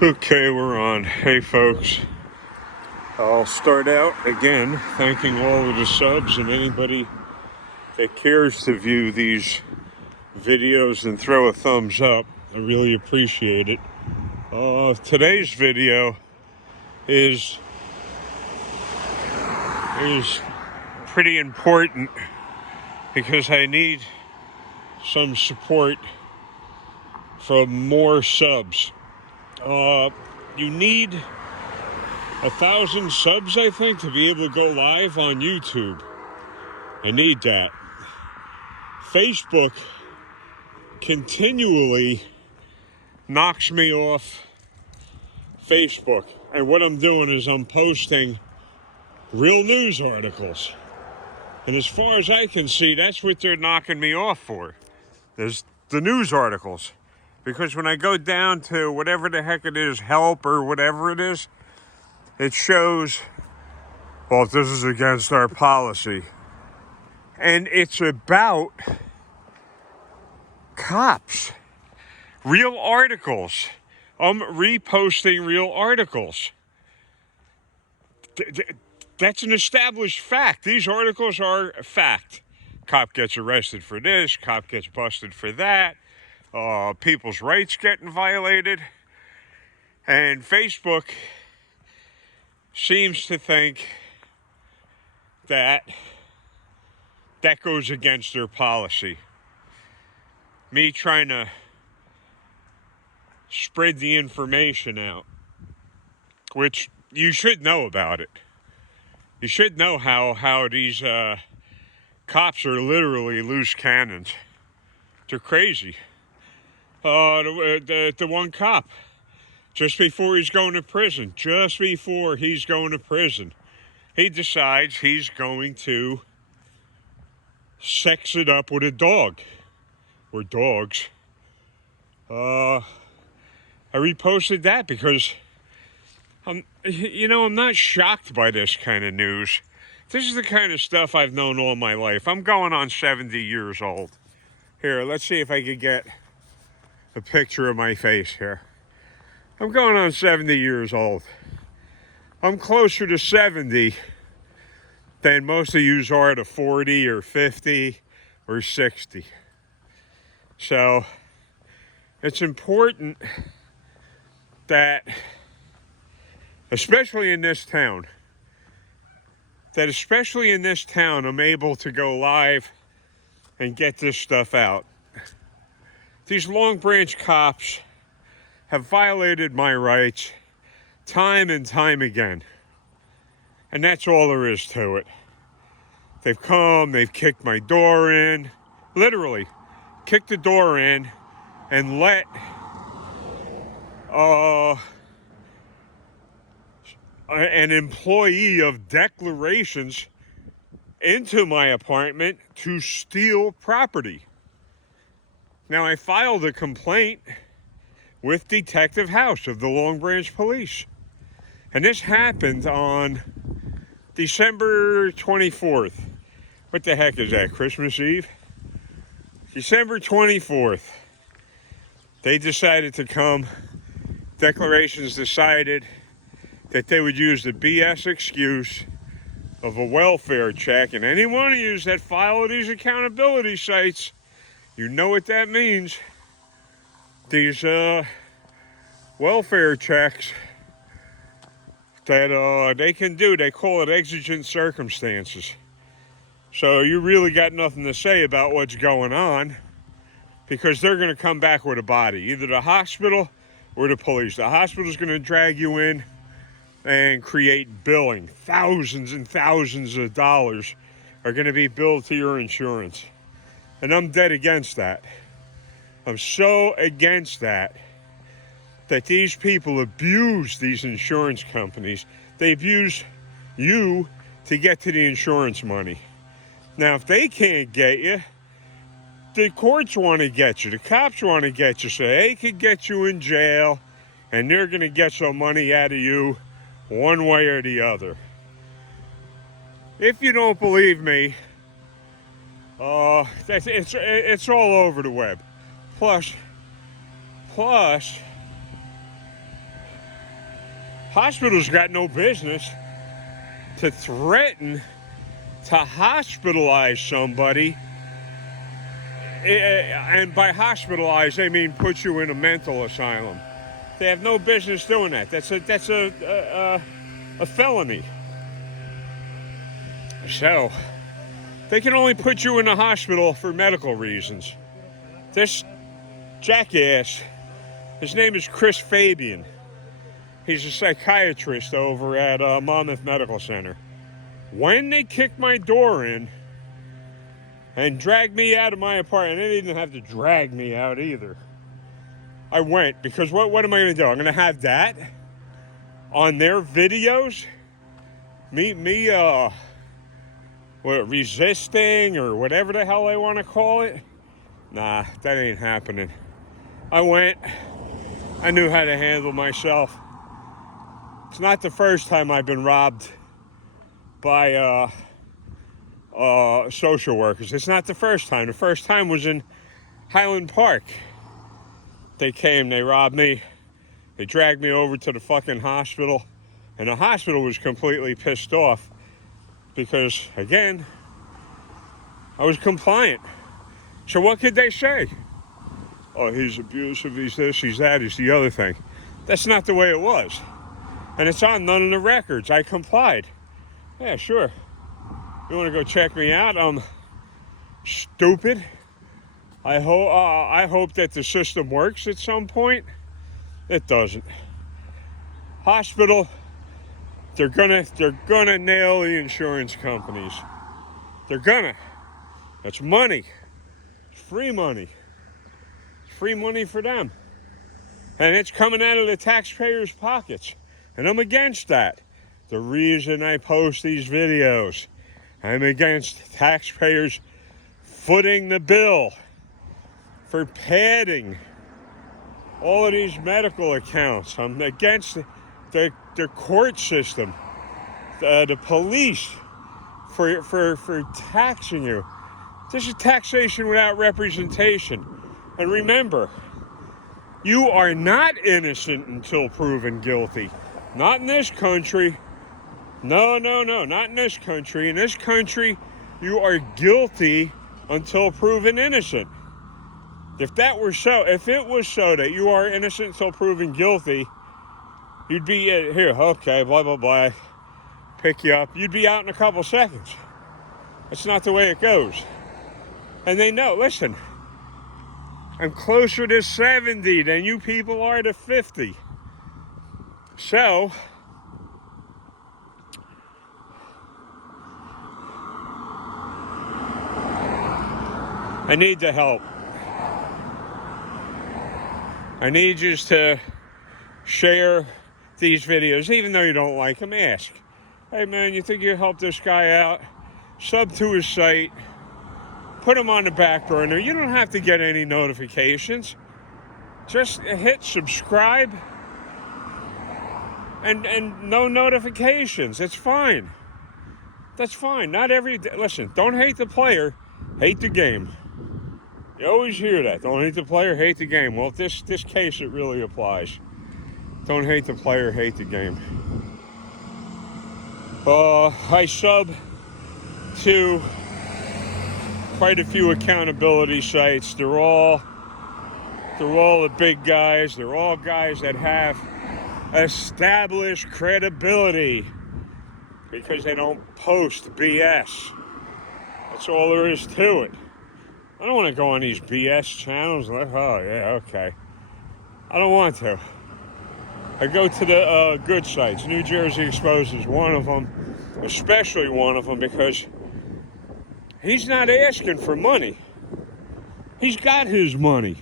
Okay, we're on. Hey folks, I'll start out again thanking all of the subs and anybody that cares to view these videos and throw a thumbs up. I really appreciate it. Today's video is pretty important because I need some support from more subs. You need 1,000 subs, I think, to be able to go live on YouTube. I need that. Facebook continually knocks me off Facebook. And what I'm doing is I'm posting real news articles. And as far as I can see, that's what they're knocking me off for. There's the news articles. Because when I go down to whatever the heck it is, help or whatever it is, it shows, well, this is against our policy. And it's about cops. Real articles. I'm reposting real articles. That's an established fact. These articles are a fact. Cop gets arrested for this, cop gets busted for that, people's rights getting violated. And Facebook seems to think that that goes against their policy. Me trying to spread the information out, which you should know about it. You should know how these cops are literally loose cannons. They're crazy. The one cop, just before he's going to prison, he decides he's going to sex it up with a dog, or dogs. I reposted that because I'm not shocked by this kind of news. This is the kind of stuff I've known all my life. I'm going on 70 years old. Here, let's see if I could get a picture of my face here. I'm going on 70 years old. I'm closer to 70 than most of you are to 40 or 50 or 60. So it's important that, especially in this town, I'm able to go live and get this stuff out. These Long Branch cops have violated my rights time and time again. And that's all there is to it. They've come, they've kicked my door in, literally kicked the door in and let an employee of Declarations into my apartment to steal property. Now, I filed a complaint with Detective House of the Long Branch Police. And this happened on December 24th. What the heck is that, Christmas Eve? December 24th. They decided to come. Declarations decided that they would use the BS excuse of a welfare check. And any one of you that follow these accountability sites, you know what that means. These welfare checks that they can do, they call it exigent circumstances. So you really got nothing to say about what's going on, because they're going to come back with a body, either the hospital or the police. The hospital's going to drag you in and create billing. Thousands and thousands of dollars are going to be billed to your insurance. And I'm dead against that. I'm so against that these people abuse these insurance companies. They abuse you to get to the insurance money. Now, if they can't get you, the courts want to get you. The cops want to get you so they could get you in jail, and they're going to get some money out of you one way or the other. If you don't believe me, it's all over the web. Plus, Hospitals got no business to threaten to hospitalize somebody, and by hospitalize they mean put you in a mental asylum. They have no business doing that. That's a felony. So they can only put you in a hospital for medical reasons. This jackass, his name is Chris Fabian. He's a psychiatrist over at Monmouth Medical Center. When they kicked my door in and dragged me out of my apartment, they didn't have to drag me out either. I went, because what am I going to do? I'm going to have that on their videos? Me, resisting or whatever the hell they want to call it? Nah, that ain't happening. I went. I knew how to handle myself. It's not the first time I've been robbed by social workers. It's not the first time. The first time was in Highland Park. They came, they robbed me. They dragged me over to the fucking hospital. And the hospital was completely pissed off because, again, I was compliant. So what could they say? Oh, he's abusive, he's this, he's that, he's the other thing. That's not the way it was. And it's on none of the records. I complied. Yeah, sure. You want to go check me out? I'm stupid. I hope that the system works at some point. It doesn't. Hospital, they're gonna nail the insurance companies. They're gonna. That's money. It's free money. It's free money for them. And it's coming out of the taxpayers' pockets. And I'm against that. The reason I post these videos, I'm against taxpayers footing the bill for padding all of these medical accounts. I'm against the court system, the police for taxing you. This is taxation without representation. And remember, you are not innocent until proven guilty. Not in this country. No, not in this country. In this country, you are guilty until proven innocent. If it was so that you are innocent until proven guilty, you'd be here, okay, blah, blah, blah, pick you up. You'd be out in a couple seconds. That's not the way it goes. And they know, listen, I'm closer to 70 than you people are to 50. So, I need the help. I need you to share these videos, even though you don't like them. Ask, hey man, you think you help this guy out? Sub to his site, put him on the back burner. You don't have to get any notifications. Just hit subscribe and no notifications. It's fine. That's fine. Listen, don't hate the player, hate the game. You always hear that. Don't hate the player, hate the game. Well, this case, it really applies. Don't hate the player, hate the game. I sub to quite a few accountability sites. They're all the big guys. They're all guys that have established credibility because they don't post BS. That's all there is to it. I don't want to go on these BS channels. Oh, yeah, okay. I don't want to. I go to the good sites. New Jersey Exposed is one of them, especially one of them because he's not asking for money. He's got his money.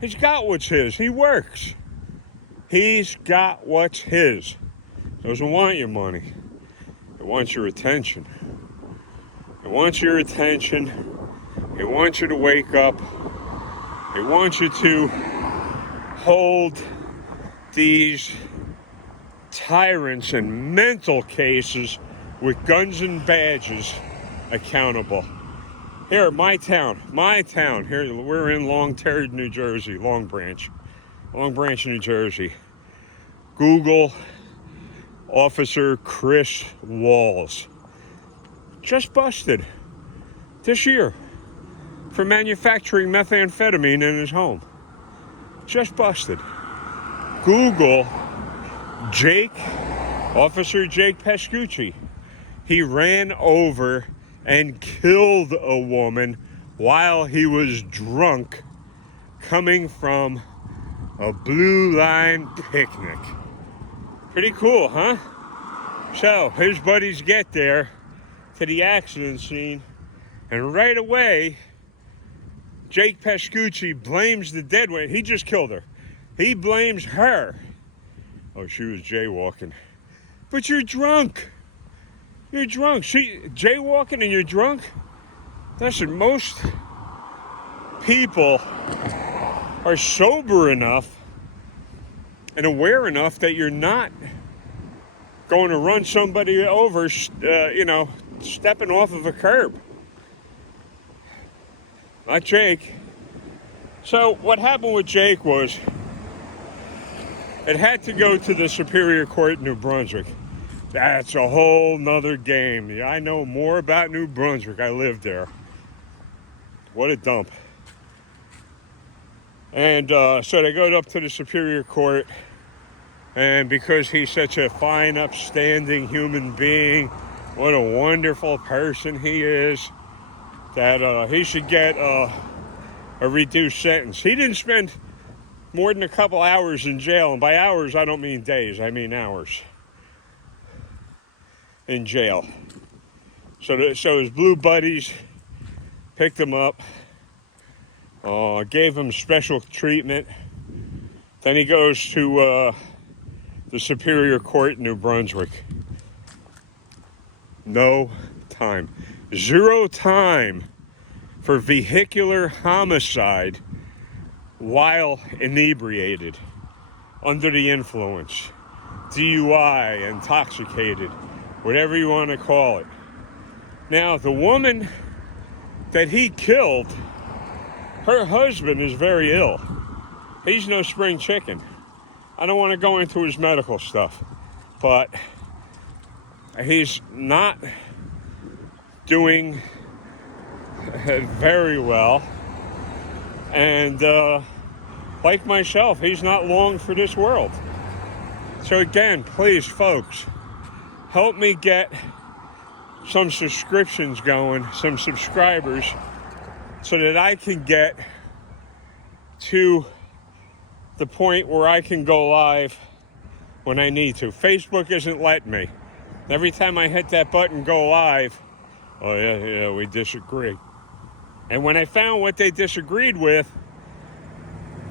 He's got what's his. He works. He's got what's his. Doesn't want your money. It wants your attention. It wants your attention. It wants you to wake up. It wants you to hold these tyrants and mental cases with guns and badges accountable. Here, my town. Here, we're in Long Branch, New Jersey. Google Officer Chris Walls. Just busted this year for manufacturing methamphetamine in his home. Just busted. Google Officer Jake Pascucci. He ran over and killed a woman while he was drunk coming from a Blue Line picnic. Pretty cool, huh? So his buddies get there to the accident scene, and right away, Jake Pascucci blames the dead woman. He just killed her. He blames her. Oh, she was jaywalking. But you're drunk. You're drunk. See, jaywalking and you're drunk? Listen, most people are sober enough and aware enough that you're not going to run somebody over, stepping off of a curb. Not Jake. So what happened with Jake was it had to go to the Superior Court in New Brunswick. That's a whole nother game. I know more about New Brunswick. I lived there. What a dump. And so they go up to the Superior Court, and because he's such a fine, upstanding human being, what a wonderful person he is, that he should get a reduced sentence. He didn't spend more than a couple hours in jail, and by hours I don't mean days, I mean hours in jail. So his blue buddies picked him up, gave him special treatment. Then he goes to the Superior Court in New Brunswick. No time. 0 time for vehicular homicide while inebriated, under the influence, DUI, intoxicated, whatever you want to call it. Now, the woman that he killed, her husband is very ill. He's no spring chicken. I don't want to go into his medical stuff, but he's not doing very well. And like myself, he's not long for this world. So again, please, folks, help me get some subscriptions going, some subscribers, so that I can get to the point where I can go live when I need to. Facebook isn't letting me. Every time I hit that button, go live, oh yeah, we disagree. And when I found what they disagreed with,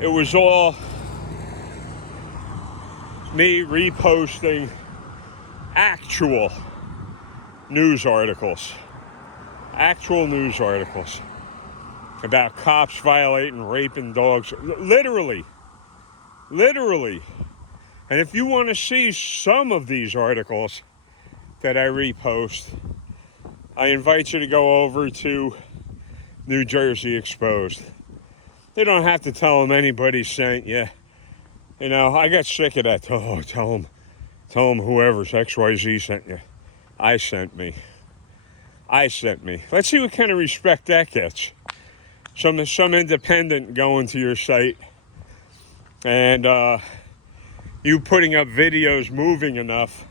it was all me reposting actual news articles about cops violating, raping dogs, literally. And if you want to see some of these articles that I repost, I invite you to go over to New Jersey Exposed. They don't have to tell them anybody sent you. You know, I got sick of that. Oh, tell them whoever's XYZ sent you. I sent me. Let's see what kind of respect that gets. Some independent going to your site and you putting up videos moving enough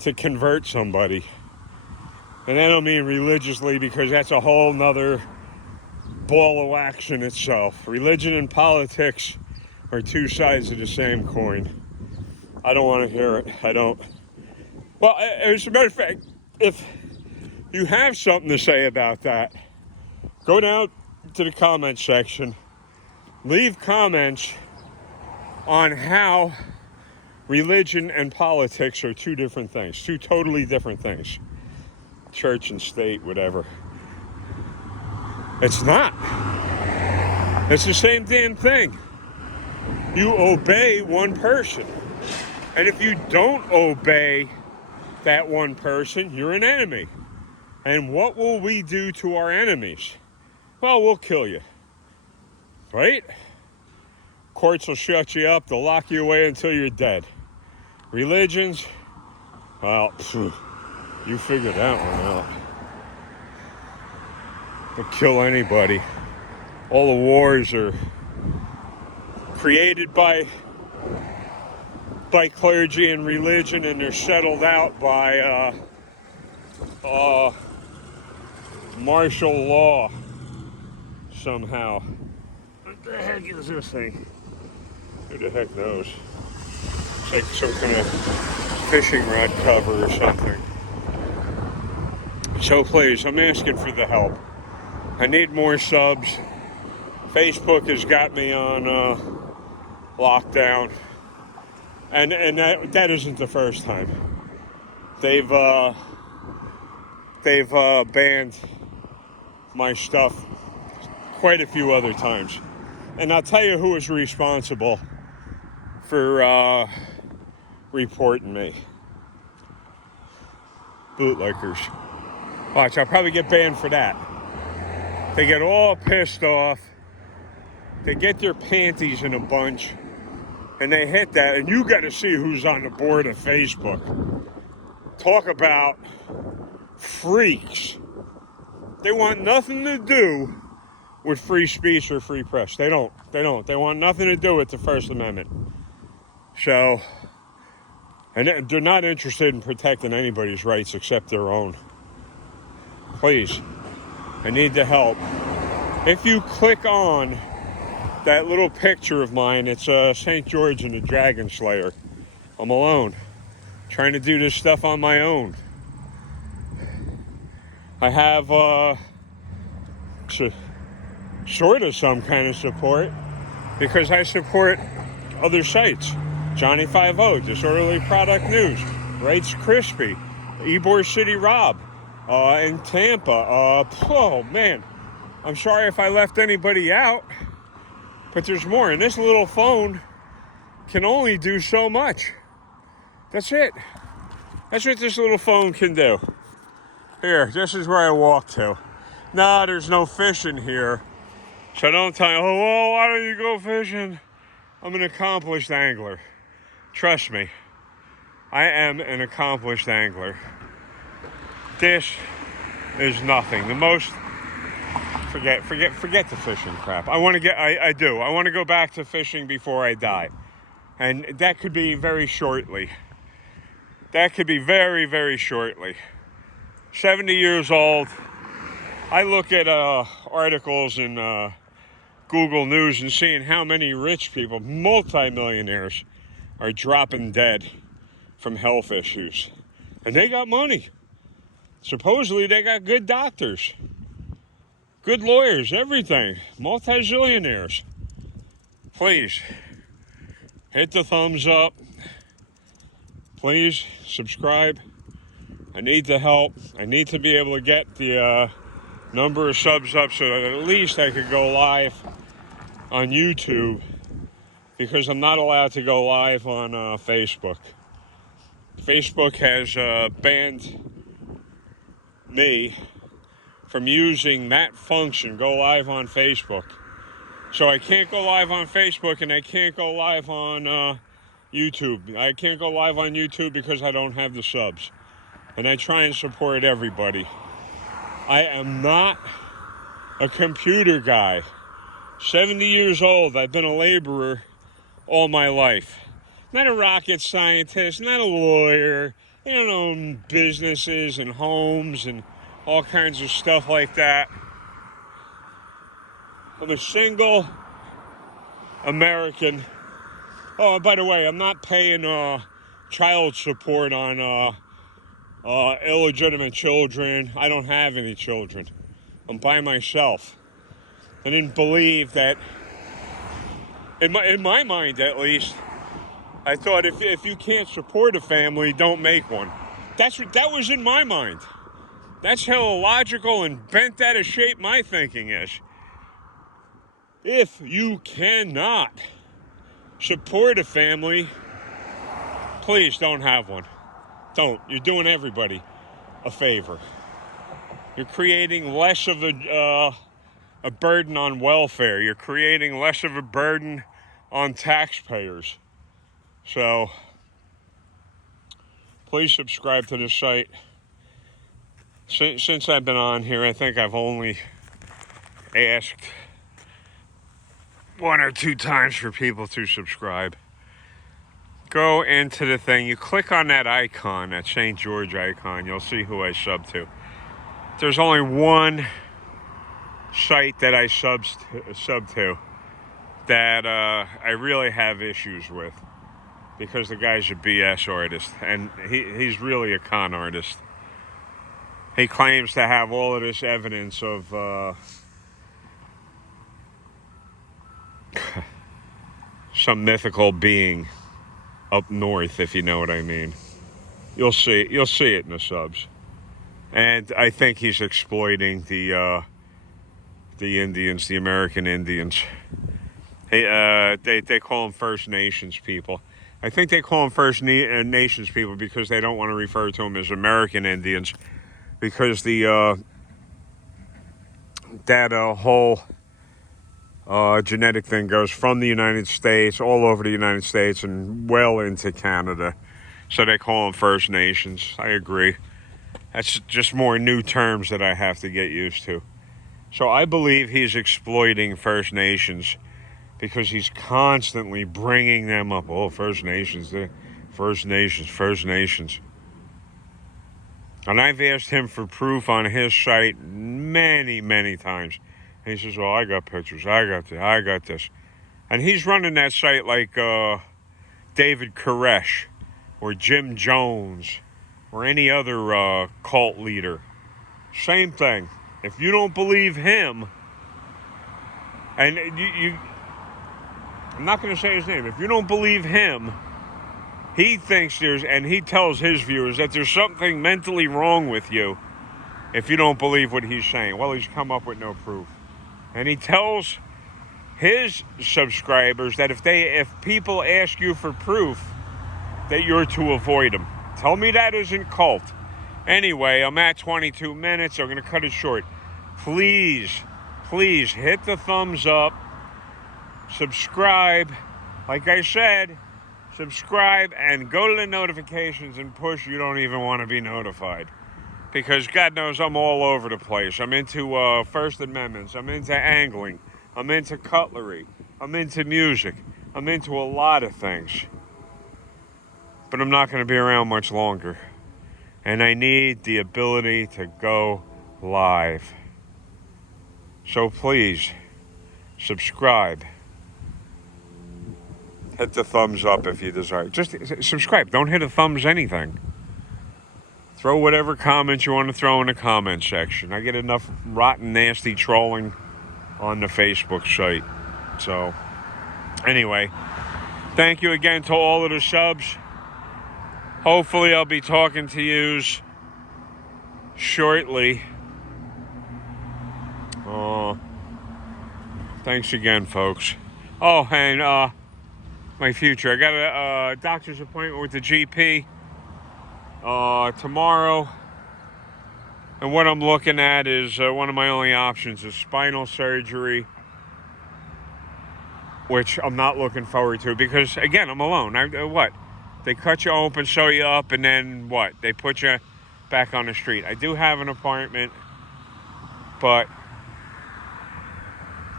to convert somebody. And I don't mean religiously, because that's a whole nother ball of wax in itself. Religion and politics are two sides of the same coin. I don't want to hear it. I don't. Well, as a matter of fact, if you have something to say about that, go down to the comment section, leave comments on how religion and politics are two different things, two totally different things. Church and state, whatever. It's not. It's the same damn thing. You obey one person. And if you don't obey that one person, you're an enemy. And what will we do to our enemies? Well, we'll kill you. Right? Courts will shut you up. They'll lock you away until you're dead. Religions, well, you figure that one out. They'll kill anybody. All the wars are created by clergy and religion, and they're settled out by martial law somehow. What the heck is this thing? Who the heck knows? It's like some kind of fishing rod cover or something. So please, I'm asking for the help. I need more subs. Facebook has got me on lockdown, and that isn't the first time. They've banned my stuff quite a few other times, and I'll tell you who is responsible for reporting me. Bootlickers. Watch, I'll probably get banned for that. They get all pissed off. They get their panties in a bunch, and they hit that, and you got to see who's on the board of Facebook. Talk about freaks. They want nothing to do with free speech or free press. They don't. They want nothing to do with the First Amendment. So, and they're not interested in protecting anybody's rights except their own. Please, I need the help. If you click on that little picture of mine, it's St. George and the Dragon Slayer. I'm alone, trying to do this stuff on my own. I have sort of some kind of support because I support other sites. Johnny 50, Disorderly Product News, Rights Crispy, Ybor City Rob, in Tampa. Oh man, I'm sorry if I left anybody out. But there's more, and this little phone can only do so much. That's it. That's what this little phone can do. Here, this is where I walk to. Nah, there's no fishing here. So don't tell me, oh, well, why don't you go fishing? I'm an accomplished angler. Trust me, I am an accomplished angler. This is nothing. The most... Forget the fishing crap. I want to go back to fishing before I die. And that could be very shortly. That could be very, very shortly. 70 years old. I look at articles in Google News and seeing how many rich people, multimillionaires, are dropping dead from health issues. And they got money. Supposedly they got good doctors. Good lawyers, everything. Multi-zillionaires. Please, hit the thumbs up. Please, subscribe. I need the help. I need to be able to get the number of subs up so that at least I could go live on YouTube, because I'm not allowed to go live on Facebook. Facebook has banned me from using that function, go live on Facebook. So I can't go live on Facebook, and I can't go live on YouTube. I can't go live on YouTube because I don't have the subs. And I try and support everybody. I am not a computer guy. 70 years old, I've been a laborer all my life. Not a rocket scientist, not a lawyer. I don't own businesses and homes and all kinds of stuff like that. I'm a single American. Oh, by the way, I'm not paying child support on illegitimate children. I don't have any children. I'm by myself. I didn't believe that, in my mind at least, I thought if you can't support a family, don't make one. That was in my mind. That's how illogical and bent out of shape my thinking is. If you cannot support a family, please don't have one. Don't. You're doing everybody a favor. You're creating less of a burden on welfare. You're creating less of a burden on taxpayers. So, Please subscribe to the site. Since I've been on here, I think I've only asked 1 or 2 times for people to subscribe. Go into the thing. You click on that icon, that St. George icon. You'll see who I sub to. There's only one site that I sub to that I really have issues with, because the guy's a BS artist, and he's really a con artist. He claims to have all of this evidence of some mythical being up north, if you know what I mean. You'll see it in the subs. And I think he's exploiting the Indians, the American Indians. They call them First Nations people. I think they call them First Nations people because they don't want to refer to them as American Indians, because the that whole genetic thing goes from the United States, all over the United States, and well into Canada. So they call them First Nations. I agree. That's just more new terms that I have to get used to. So I believe he's exploiting First Nations, because he's constantly bringing them up. Oh, First Nations, First Nations, First Nations. And I've asked him for proof on his site many, many times. And he says, "Oh, I got pictures. I got this." And he's running that site like David Koresh or Jim Jones or any other cult leader. Same thing. If you don't believe him, and I'm not going to say his name. If you don't believe him, he thinks and he tells his viewers that there's something mentally wrong with you if you don't believe what he's saying. Well, he's come up with no proof. And he tells his subscribers that if people ask you for proof, that you're to avoid them. Tell me that isn't cult. Anyway, I'm at 22 minutes. I'm going to cut it short. Please hit the thumbs up. Subscribe. Like I said, subscribe and go to the notifications and push you don't even want to be notified. Because God knows I'm all over the place. I'm into First Amendments. I'm into angling. I'm into cutlery. I'm into music. I'm into a lot of things. But I'm not going to be around much longer. And I need the ability to go live. So please, subscribe. Hit the thumbs up if you desire. Just subscribe. Don't hit a thumbs anything. Throw whatever comments you want to throw in the comment section. I get enough rotten, nasty trolling on the Facebook site. So, anyway, thank you again to all of the subs. Hopefully I'll be talking to yous shortly. Thanks again, folks. Oh, and my future. I got a doctor's appointment with the GP tomorrow. And what I'm looking at is one of my only options is spinal surgery, which I'm not looking forward to because, again, I'm alone. What? They cut you open, sew you up, and then what? They put you back on the street. I do have an apartment, but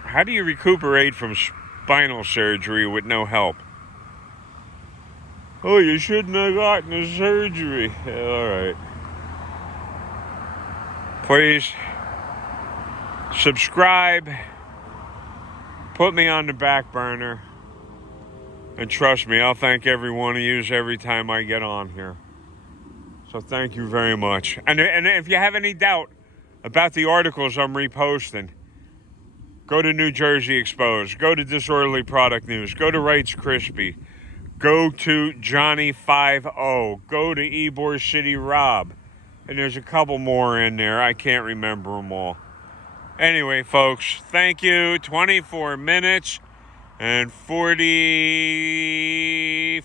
how do you recuperate from spinal surgery with no help? Oh, you shouldn't have gotten the surgery. All right. Please subscribe. Put me on the back burner. And trust me, I'll thank every one of you every time I get on here. So thank you very much. And if you have any doubt about the articles I'm reposting, go to New Jersey Exposed. Go to Disorderly Product News. Go to Wright's Crispy. Go to Johnny50. Go to Ybor City Rob. And there's a couple more in there. I can't remember them all. Anyway, folks, thank you. 24 minutes and 40